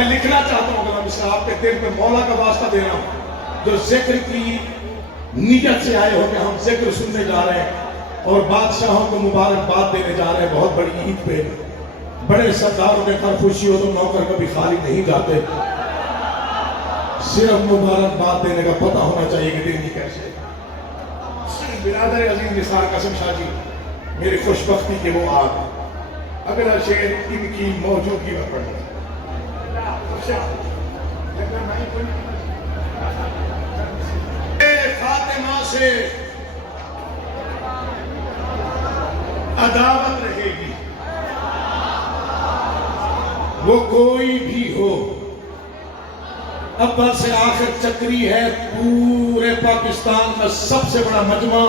میں لکھنا چاہتا ہوں غلام صاحب آپ کے دل پہ مولا کا واسطہ دے رہا ہوں، جو ذکر کی نیت سے آئے ہو کہ ہم ذکر سننے جا رہے ہیں اور بادشاہوں کو مبارکباد دینے جا رہے ہیں بہت بڑی عید پہ. بڑے سرداروں کے گھر خوشی ہو تو نوکر کبھی خالی نہیں جاتے. صرف مبارکباد دینے کا پتہ ہونا چاہیے کہ دینی کیسے. برادر عزیز نثار قاسم شاہ جی، میری خوش بختی کہ وہ آگ اگلا شعر ان کی موجودگی میں پڑھنا. فاطمہ سے عداوت رہے گی، وہ کوئی بھی ہو. اول سے آخر چکری ہے پورے پاکستان کا سب سے بڑا مجمع،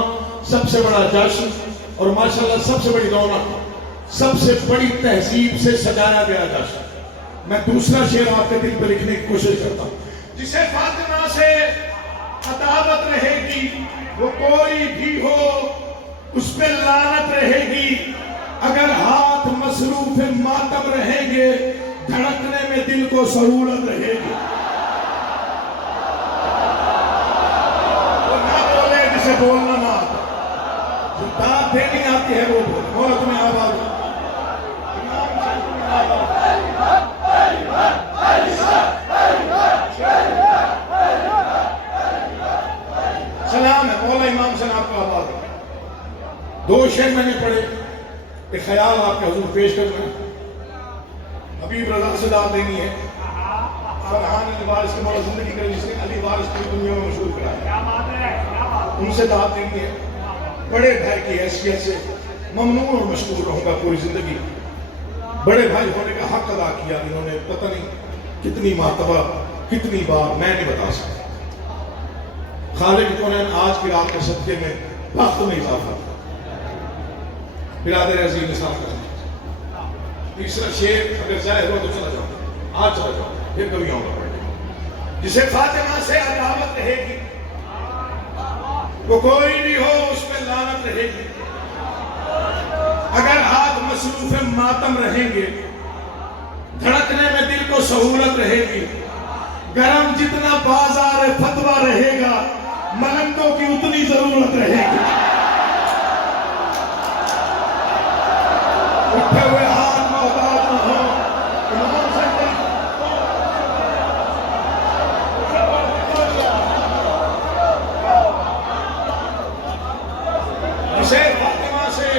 سب سے بڑا جشن اور ماشاءاللہ سب سے بڑی رونق، سب سے بڑی تہذیب سے سجایا گیا جشن. میں دوسرا شعر آپ کے دل پہ لکھنے کی کوشش کرتا ہوں. جسے فاطمہ سے عداوت رہے گی، وہ کوئی بھی ہو اس پہ لعنت رہے گی. اگر ہاتھ مصروف ماتم رہیں گے، دھڑکنے میں دل کو سہولت رہے گی. وہ نہ بولے جسے بولنا نہ آتا، جو داد دینی آتی ہے وہ بولے. مولا تمہیں آباد ہو. سلام ہے مولا امام صاحب کو آباد ہو. دو شعر میں نے پڑھے، ایک خیال آپ کے حضور پیش کرنا. حبیب رضا سے داد دینی ہے. فرحان علی وارث کے مولا زندگی کرے جس نے علی وارث پوری دنیا میں مشہور کرایا، ان سے داد دینی ہے. بڑے بھائی کی حیثیت سے ممنون اور مشکور رہوں گا پوری زندگی. بڑے بھائی ہونے کا حق ادا کیا انہوں نے، پتہ نہیں کتنی مرتبہ کتنی بار، میں نہیں بتا سکتا. خالق کونین آج کی رات کے صدقے میں بخت میں اضافہ. برادر عزیز نثار کا تیسرا شعر اگر ظاہر ہوا تو چلا جاؤں، آج چلا جاؤں، پھر کبھی آؤں گا پڑھنے. جسے فاطمہ سے عداوت رہے گی، وہ کوئی بھی ہو اس پہ لعنت رہے گی. اگر ہاتھ مصروف ماتم رہیں گے، دھڑکنے میں دل کو سہولت رہے گی. گرم جتنا بازار فتوہ رہے گا، ملنگوں کی اتنی ضرورت رہے گی. اٹھے ہوئے ہاتھ محتاج نہ ہو. امام سے جسے فاطمہ سے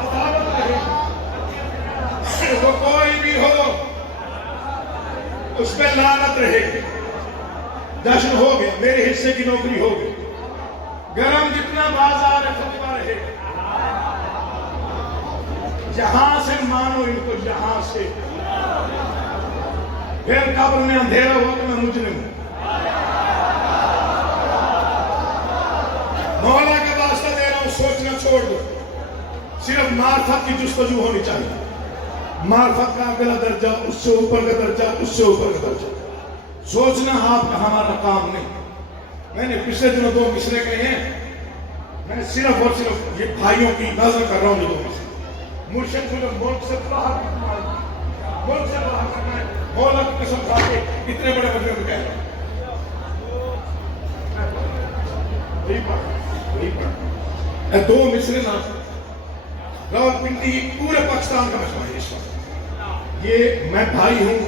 عداوت رہے گی، وہ کوئی بھی ہو اس پہ لعنت رہے گی. جشن ہو گیا، میرے حصے کی نوکری ہو گئی. گرم جتنا بازار فتوہ رہے گا، جہاں سے مانو ان کو، جہاں سے. پھر قبر میں اندھیرا ہوا کہ میں مجرم ہوں. مولا کا واسطہ دے رہا ہوں، سوچنا چھوڑ دو. صرف معرفت کی جستجو ہونی چاہیے. معرفت کا اگلا درجہ، اس سے اوپر کا درجہ، اس سے اوپر کا درجہ. سوچنا آپ کا ہمارا کام نہیں. میں نے پچھلے دنوں دو مصرے کہے ہیں، میں صرف اور صرف یہ بھائیوں کی نظر کر رہا ہوں. جو دو مصرے مرشد کو جب ملک سے باہر کرنا ہے، مولا کی قسم کھا کے اتنے بڑے مجرے کو کہہ رہا ہے. دو مصرے نا راولپنڈی پورے پاکستان کا مجمع ہے اس وقت. یہ میں بھائی ہوں،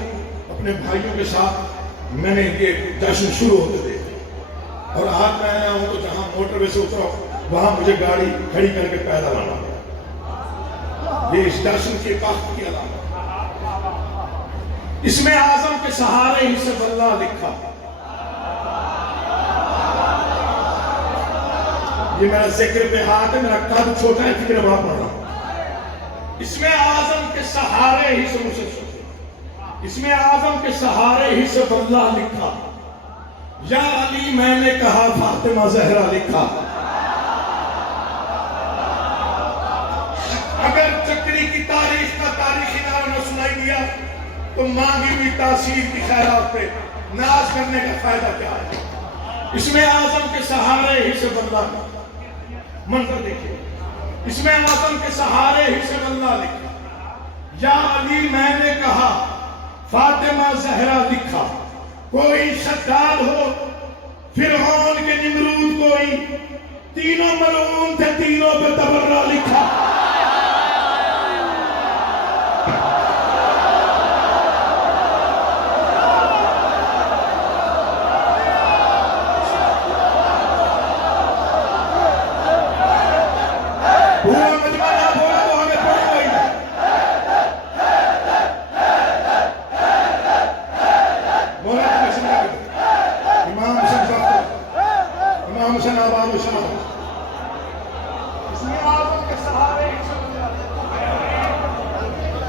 اپنے بھائیوں کے ساتھ میں نے یہ جشن شروع ہوتے دیکھا. اور آج میں آیا ہوں تو جہاں موٹر وے سے اترا وہاں مجھے گاڑی کھڑی کر کے پیدل آنا پڑا. یہ اس جشن کے وقت کی علامت. اس میں اعظم کے سہارے ہی سے اللہ لکھا. یہ میرا ذکر پہ ہاتھ ہے، میرا قد چھوٹا ہے، فکر بڑا پڑھ رہا ہوں. اس میں اعظم کے سہارے ہی سے مجھے چھوٹے، اس میں اعظم کے سہارے ہی سے اللہ لکھا. یا علی میں نے کہا، فاطمہ زہرا لکھا. اگر چکری کی تاریخ کا تاریخی نام نہ سنائی دیا تو مانگی ہوئی تاثیر کی خیرات پہ ناز کرنے کا فائدہ کیا ہے. اس میں اعظم کے سہارے ہی سے بندہ منظر دیکھیں. اس میں اعظم کے سہارے ہی سے بندہ لکھا. یا علی میں نے کہا، فاطمہ زہرا لکھا، کوئی شداد ہو، فرعون کے نمرود کوئی، تینوں ملعون تھے، تینوں پہ تبرہ لکھا۔ پورا مجمع نہ بولا تو ہمیں پڑھیں گے ہی۔ بولا تو کسی نہ کرتے امام حسن صاحب، امام حسن آباد و شمال اس میں آزم کے صحابے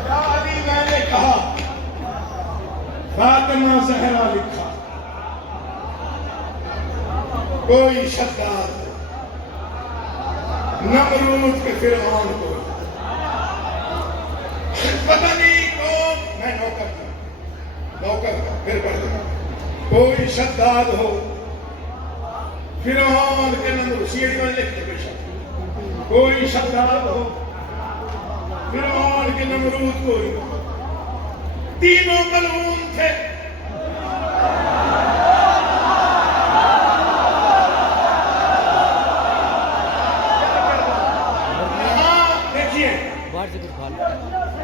یا علی میں نے کہا فاطمہ زہرا لکھا، کوئی شداد نمرود کے فرعون کو، پتہ نہیں کون، میں نوکر تھا، پھر پڑھ دوں، کوئی شداد ہو فرعون کے نمرود، سیڑھی میں لکھتے بے شک، کوئی شداد ہو فرعون کے نمرود کوئی، تینوں ملعون تھے۔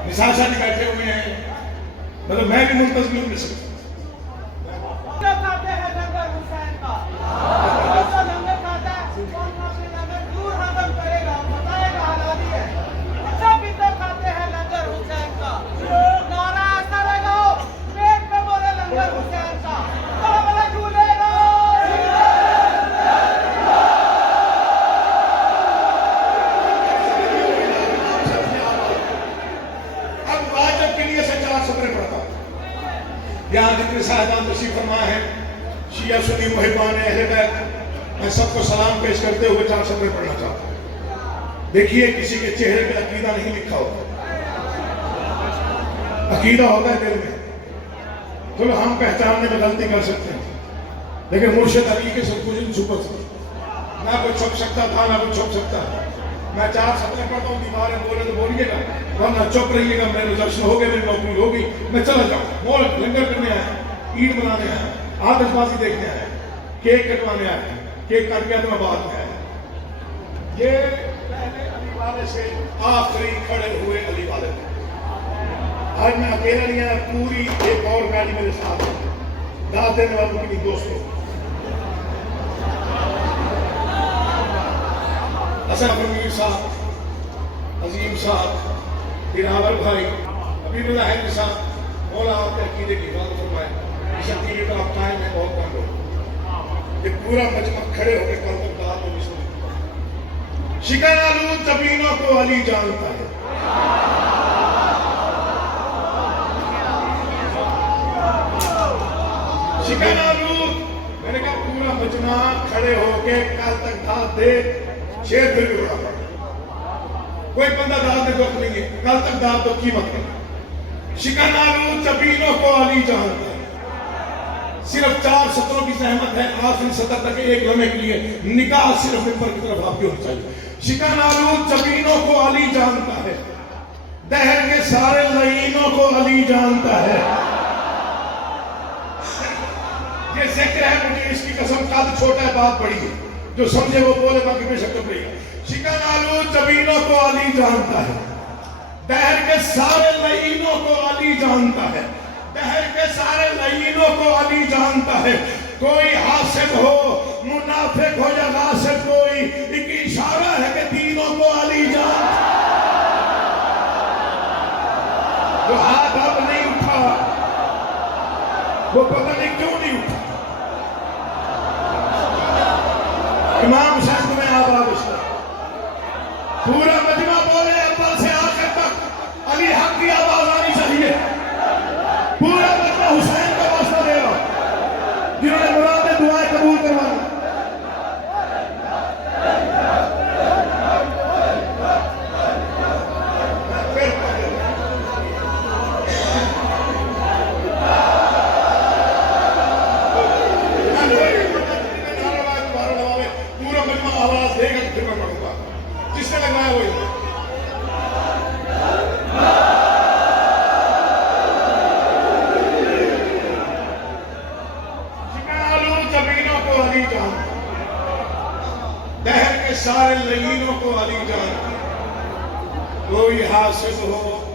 مثال شاہی بیٹھے ہوئے ہیں، مطلب میں بھی منتظم ہوں میں سے کھاتے ہیں لنگر حسین کا، جو لنگر کھاتا ہے وہ اپنے لنگر دور ہضم کرے گا، بتائے گا حلالی ہے۔ اچھا پیتے کھاتے ہیں لنگر حسین کا، نعرہ ایسا لگاؤ پیٹ پہ بولے لنگر حسین کا، بڑا بڑا جھولے گا۔ اب واجب کے لیے سے 4 سطریں پڑھتا ہوں۔ یہاں جتنے صاحبان تشریف فرما ہے، شیعہ سنی محبان اہل بیت، میں سب کو سلام پیش کرتے ہوئے 4 سطریں پڑھنا چاہتا ہوں۔ دیکھیے کسی کے چہرے پہ عقیدہ نہیں لکھا ہوتا، عقیدہ ہوتا ہے دل میں، چلو ہم پہچاننے میں غلطی کر سکتے ہیں، لیکن مرشد علی کے سب کچھ نہیں چھپا سکتا، نہ کوئی چھپ سکتا تھا نہ کوئی چھپ سکتا ہے۔ میں 4 سطریں پڑھتا ہوں، دیواریں بولے تو بولیے گا، ورنہ چپ رہیے گا، میرے درشن ہو گئے، میری نوکری ہوگی، میں چلا جاؤں۔ مول لنگر کرنے آیا، عید بنانے آیا، آتش بازی دیکھنے آیا، کیک کٹوانے آیا، کیک کٹ گیا تو میں بعد میں آیا۔ یہ پہلے علی والے سے آخری کھڑے ہوئے علی والے تھے۔ آج میں اکیلا نہیں آیا، پوری ایک اور گاڑی میرے ساتھ ہے، دعوت دینے والوں کی دوستوں، حسن امیر صاحب، عظیم صاحب، دلاور بھائی، حبیب اللہ حیدر صاحب، مولا آپ کے عقیدے کی بات فرمائے، اس عقیدے پر آپ قائم ہیں، بہت کم لوگ، یہ پورا مجمع کھڑے ہو کے کل تک بات میں سنیں۔ شکن آلود جبینوں کو علی جانتا ہے، شکن آلود، میں نے کہا پورا مجمع کھڑے ہو کے کل تک داد دے، شیر پھر بھی بڑا پڑا، کوئی بندہ داد میں دکھ نہیں ہے، کل تک داد دو قیمت نہیں۔ شکن آلود جبینوں کو علی جانتا ہے، صرف 4 سطروں کی زحمت ہے، آخری سطر تک ایک لمحے کے لیے نگاہ صرف ممبر کی طرف آپ کی ہونی چاہیے۔ شکن آلود جبینوں کو علی جانتا ہے، دہر کے سارے لعینوں کو علی جانتا ہے۔ یہ ذکر ہے، مجھے اس کی قسم، قد چھوٹا ہے بات بڑی ہے، جو سمجھے وہ بولے، باقی بے شک پڑے گا۔ شکن آلود جبینوں کو علی جانتا ہے، دہر کے سارے لعینوں کو علی جانتا ہے، دہر کے سارے لعینوں کو علی جانتا ہے۔ کوئی حاسد ہو، منافق ہو یا غاصب، کوئی ایک اشارہ ہے کہ تینوں کو علی جانتا ہے۔ جو ہاتھ اب نہیں اٹھا، وہ پتہ نہیں کیوں نہیں اٹھا۔ امام حسین تمہیں آباد اس کا پورا مجمع بولے، اول سے آخر تک علی حق کی آواز آنی چاہیے۔ پورا مجمع حسین کا واسطہ دے گا، جنہوں نے مرادیں دعائیں قبول کروانا۔ پورا مجمع آواز دے گا تو پھر میں پڑھوں گا، جس نے لگایا وہی۔ کہ سارے لعینوں کو علی جان، کوئی حاسد ہو،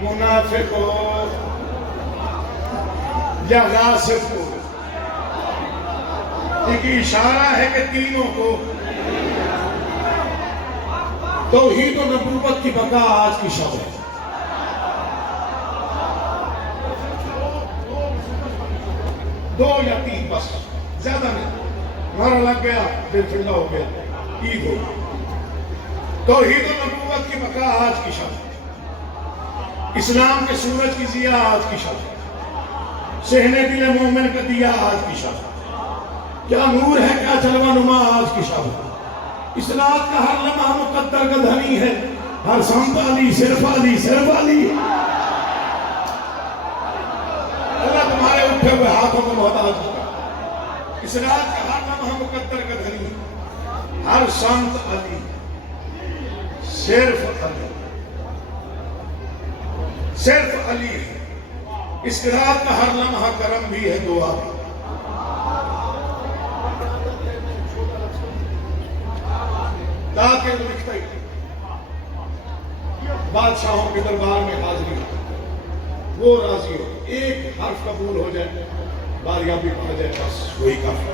منافق ہو یا غاصب ہو، ایک اشارہ ہے کہ تینوں کو توحید و نبوت کی بقا آج کی شب ہے۔ دو یا تین بس، زیادہ نہیں، ہمارا لگ گیا دل ٹھنڈا ہو گیا، عید ہو گئی۔ توحید و نبوت کی بقا آج کی شب ہے، اسلام کے سورج کی ضیاء آج کی شب ہے، صحنِ دل مومن کا دیا آج کی شب ہے، کیا نور ہے کیا جلوہ نما آج کی شب ہے۔ اس رات کا ہر لمحہ مقدر کا دھنی ہے، ہر سمت علی صرف علی صرف علی۔ اللہ تمہارے اٹھے ہوئے ہاتھوں کو محتاج ہوگا۔ اس رات کا ہر لمحہ مقدر کا دھنی ہے، ہر سمت علی صرف علی صرف علی ہے۔ اس رات کا ہر لمحہ کرم بھی ہے، دعا بھی۔ تاکہ لکھتا ہی بادشاہوں کے دربار میں حاضری ہو، وہ راضی ہو، ایک حرف قبول ہو جائے، باریابی پا جائے، بس وہی کافی۔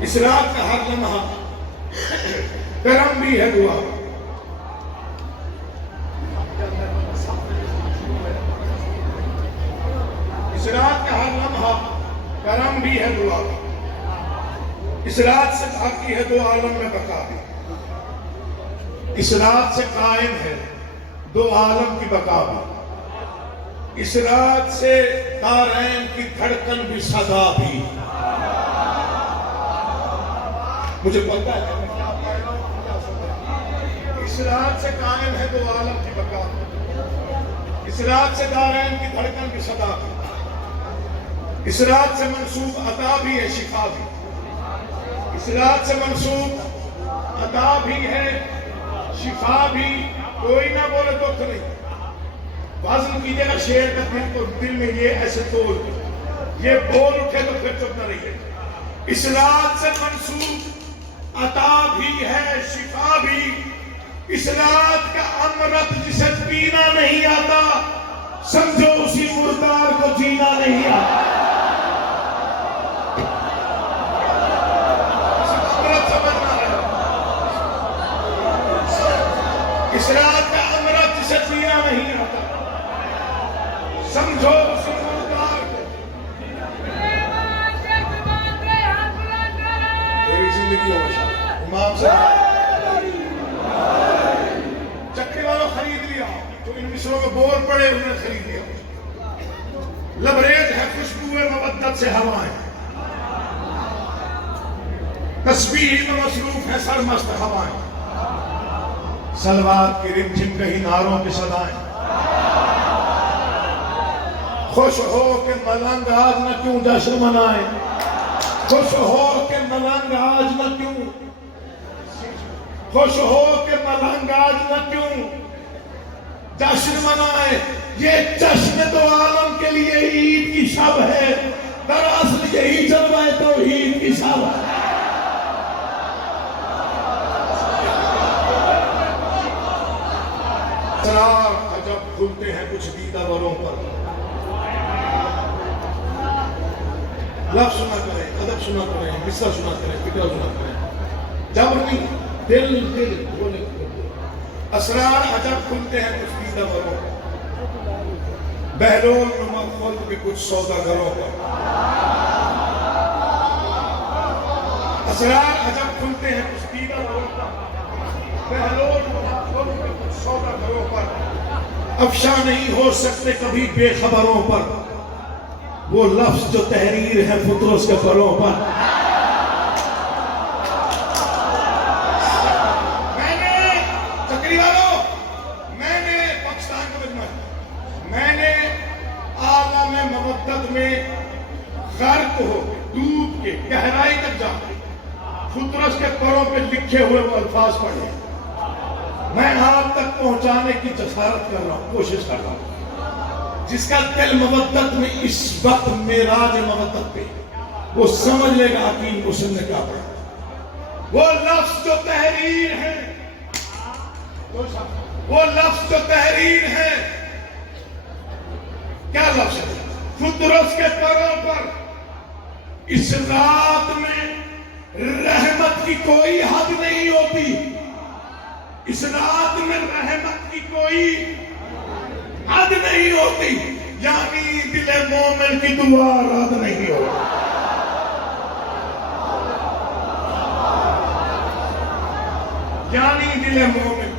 اس رات کا ہر لمحہ کرم بھی ہے، دعا۔ اس رات کا ہر لمحہ کرم بھی ہے، دعا۔ اس رات سے باقی ہے دو عالم میں بقا بھی، اس رات سے قائم ہے دو عالم کی بقا بھی، اس رات سے دارین کی دھڑکن بھی صدا بھی۔ مجھے پتا ہے میں کیا پڑھ رہا ہوں۔ اس رات سے قائم ہے دو عالم کی بقا بھی، اس رات سے دارین کی دھڑکن بھی صدا بھی، اس رات سے منسوب عطا بھی ہے، شفا بھی، اس رات سے منسوب عطا بھی ہے، شفا بھی۔ کوئی نہ بولے دکھ نہیں، وزن کیجئے گا شیر کا دل کو، دل میں یہ ایسے توڑ، یہ بول اٹھے تو پھر چپ نہ رہیے۔ اس رات سے منسوب عطا بھی ہے، شفا بھی۔ اس رات کا امرت جسے پینا نہیں آتا، سمجھو اسی مردار کو جینا نہیں آتا۔ اس رات کا امرت جسے پینا نہیں آتا، سمجھو اسی مردار کو۔ تیری زندگی ہو شاہ امام سے چکری والوں خرید لیا، تو ان مصروں کو بور پڑے انہیں خرید لیا۔ لبریز ہے خوشبو مودت سے ہوائیں، تسبیح میں مصروف ہے سرمست ہوائیں، سلوات کی رمجھم کہیں ناروں کی صدائیں۔ خوش ہو کہ ملنگ آج نہ کیوں جشن منائیں، خوش ہو کہ ملنگ آج نہ کیوں، خوش ہو کہ ملنگ آج نہ کیوں جشن منائیں۔ یہ جشن دو عالم کے لیے عید کی شب ہے، دراصل یہی جلوہ توحید کی شب ہے۔ اسرار عجب کھلتے ہیں کچھ دیدہ بروں پر، لفظ سنا کریں، ادب سنا کریں، مصرع سنا کریں، فکر سنا کریں، جبر نہیں، دل بولے۔ اسرار عجب کھلتے ہیں کچھ دیدہ بروں پر، بہلول نما خلق کے کچھ سوداگروں پر۔ اسرار عجب کھلتے ہیں کچھ دیدہ بروں پر، بہلول نما خلق کے کچھ سوداگروں پر۔ افشا نہیں ہو سکتے کبھی بے خبروں پر، وہ لفظ جو تحریر ہے فطرس کے پروں پر۔ میں نے چکری والوں، میں نے پاکستان کے مجمع، میں نے عالم مودت میں غرق ہو ڈوب کے گہرائی تک جا کے فطرس کے پروں پہ لکھے ہوئے وہ الفاظ پڑھے، میں آپ تک پہنچانے کی جسارت کر رہا ہوں، کوشش کر رہا ہوں۔ جس کا دل مودت میں اس وقت معراج مودت پہ، وہ سمجھ لے گا حکیم مسلم نے کیا پڑھا۔ وہ لفظ جو تحریر ہے، وہ لفظ جو تحریر ہے، کیا لفظ ہے؟ فطرت کے طور پر اس رات میں رحمت کی کوئی حد نہیں ہوتی، اس رات میں رحمت کی کوئی حد نہیں ہوتی، یعنی دل مومن کی دعا رد نہیں ہوتی۔ یعنی دل مومن،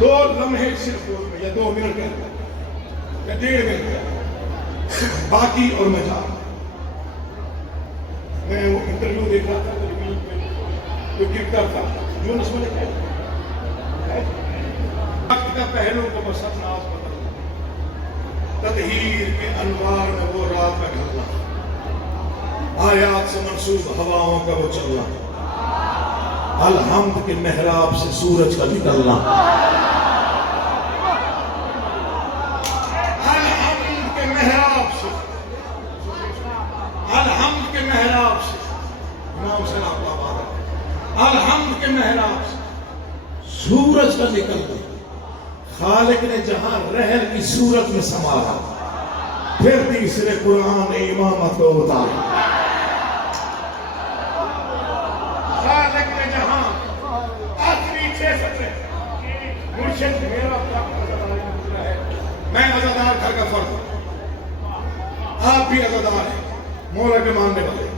دو لمحے صرف یا 2 منٹ یا 1.5 منٹ باقی، اور میں جا رہا، میں وہ انٹرویو دیکھ رہا تھا جو کرکٹر تھا جو اس میں کیا وقت کا پہلو کو بس انداز بدلنا، تطہیر کے انوار میں وہ رات کا ڈھلنا، آیات سے منسوب ہواؤں کا وہ چلنا، الحمد کے محراب سے سورج کا نکلنا، الحمد کے محراب سے، الحمد کے محراب سے، امام صاحب الحمد کے محراب سے سورج کا نکلنا، خالق نے جہاں رحل کی صورت میں سنبھالا، پھر تیسرے قرآن نے امامت کو اتارا، خالق نے جہاں آخری 6 سطریں، مرشد میرا ہے، میں عزادار گھر کا فرد ہوں، آپ بھی عزادار ہیں، مولا کے ماننے والے،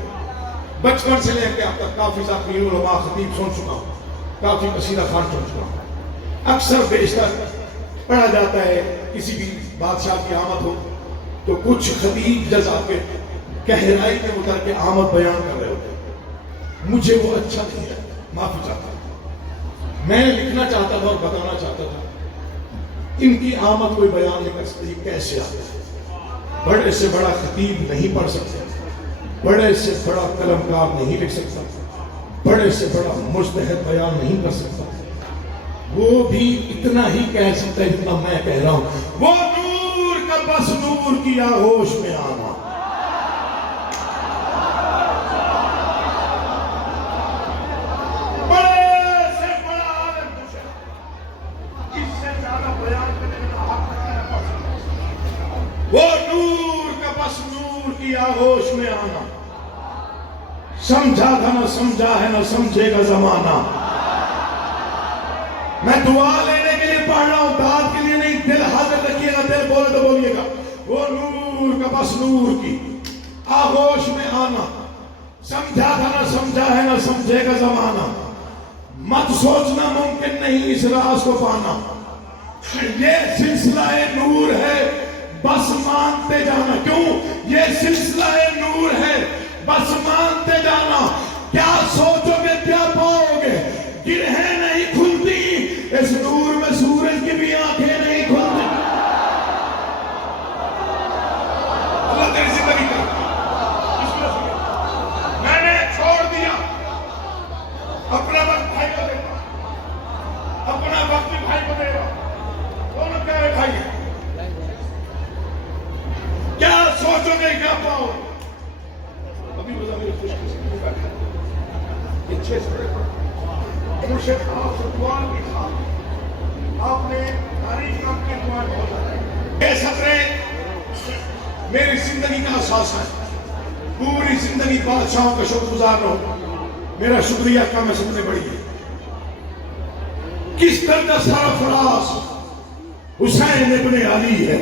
بچپن سے لے کے اب تک کافی ساتھ علماء خطیب سن چکا ہوں، کافی قصیدہ خوان سن چکا ہوں، اکثر بیشتر پڑھا جاتا ہے کسی بھی بادشاہ کی آمد ہو تو کچھ خطیب جزا کے گہرائی میں اتر کے آمد بیان کر رہے ہوتے ہیں، مجھے وہ اچھا نہیں ہے، معافی چاہتا ہوں، میں لکھنا چاہتا تھا اور بتانا چاہتا تھا ان کی آمد کوئی بیان نہیں کر سکتی، کیسے آتے ہیں، بڑے سے بڑا خطیب نہیں پڑھ سکتے، بڑے سے بڑا قلمکار نہیں لکھ سکتا، بڑے سے بڑا مجتہد بیان نہیں کر سکتا، وہ بھی اتنا ہی کہہ سکتا ہے جتنا میں کہہ رہا ہوں، وہ نور کا بس نور کی آغوش میں آنا، بڑے سے بڑا عالم کچھ ہے، اس سے زیادہ بیان کرنے کا حق نہیں پڑ، وہ نور کا بس نور کی آغوش میں آنا، سمجھا تھا نہ سمجھا ہے نہ سمجھے گا زمانہ، میں دعا لینے کے لیے پڑھ رہا ہوں، داد کے لیے نہیں، دل حاضر رکھیے گا، دل بولے تو بولیے گا، وہ نور کا بس نور کی آغوش میں آنا، سمجھا تھا نہ سمجھا ہے نہ سمجھے گا زمانہ، مت سوچنا ممکن نہیں اس راز کو پانا، یہ سلسلہ نور ہے بس مانتے جانا، کیوں یہ سلسلہ نور ہے بس مانتے جانا، کیا سوچو گے کیا پاؤ گے، گرہیں نہیں کھلتی اس نور میں، سورج کی بھی آنکھیں نہیں کھلتی، اللہ تیری زندگی کا میں نے چھوڑ دیا، اپنا وقت بھائی کو دے گا، اپنا وقت بھی بھائی کو دے گا، دونوں پیارے بھائی ہیں، کیا سوچو گے کیا پاؤ گے، ابھی بتا میرے خوش قسمتی کا ہے، یہ 6 سطریں پڑھ مرشد آپ سے دعا کی خواہش، آپ نے تاریخ کام کی دعا بہت ہے، یہ سطریں میری زندگی کا اساس ہے، پوری زندگی بادشاہوں کا شکر گزار رہو، میرا شکریہ کم ہے سب سے بڑی ہے، کس درجہ سرفراز حسین ابن علی ہے،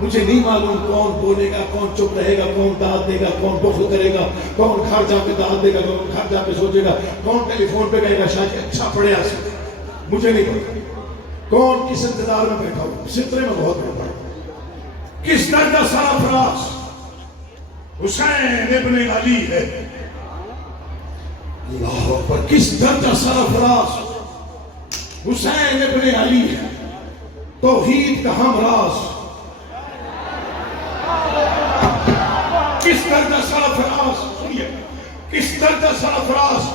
مجھے نہیں معلوم کون بولے گا، کون چپ رہے گا، کون داد دے گا، کون بخل کرے گا، کون گھر جا کے داد دے گا، کون گھر جا کے سوچے گا، کون ٹیلی فون پہ کہے گا شاید اچھا پڑھے آج، مجھے نہیں پتا کون کس انتظار میں بیٹھا ہوں، سطرے میں بہت میں پڑھا، کس درجہ سرفراز حسین ابن علی ہے، اللہ اکبر، کس درجہ سرفراز حسین ابن علی ہے، توحید کا ہم راز، کس درجہ سرفراز، سنیے، کس درجہ سرفراز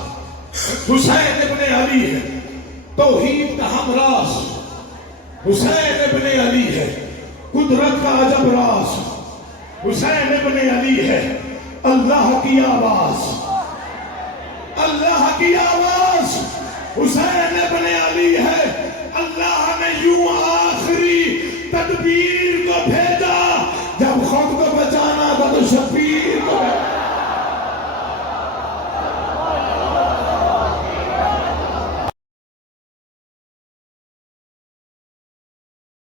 حسین ابن علی ہے، توحید کا ہم راز حسین ابن علی ہے، قدرت کا عجب راز حسین ابن علی ہے، اللہ کی آواز، اللہ کی آواز حسین ابن علی ہے۔ اللہ نے یوں آخری تدبیر